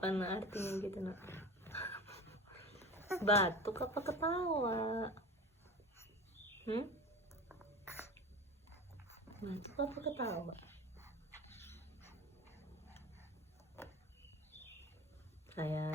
apa nak artinya gitu nak? Batuk apa ketawa? Batuk apa ketawa? Sayang.